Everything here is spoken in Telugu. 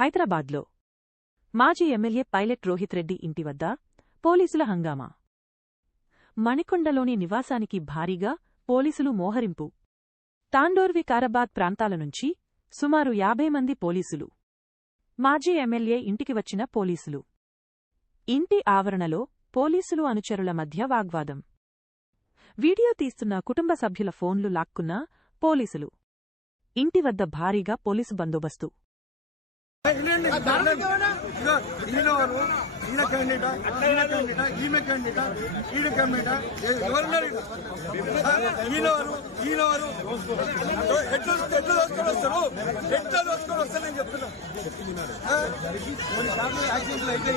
హైదరాబాద్లో. మాజీ ఎమ్మెల్యే పైలట్ రోహిత్ రెడ్డి ఇంటి వద్ద పోలీసుల హంగామా. మణికొండలోని నివాసానికి భారీగా పోలీసులు మోహరింపు. తాండోర్వి కారాబాద్ ప్రాంతాల నుంచి సుమారు యాభై మంది పోలీసులు. మాజీ ఎమ్మెల్యే ఇంటికి వచ్చిన పోలీసులు. ఇంటి ఆవరణలో పోలీసులు అనుచరుల మధ్య వాగ్వాదం. వీడియో తీస్తున్న కుటుంబ సభ్యుల ఫోన్లు లాక్కున్న పోలీసులు. ఇంటి వద్ద భారీగా పోలీసు బందోబస్తు. ఈయన క్యాండిడేట్ ఈయన క్యాండిడేట్ ఈమె క్యాండిడేట్ ఈయన క్యాండిడేట్ ఎవరున్నారు ఈడ? ఆ, ఎట్లా ఎట్లా దోసుకొని వస్తారు ఎట్లా దోసుకొని వస్తారు నేను చెప్తున్నా యాక్సిడెంట్లు అయితే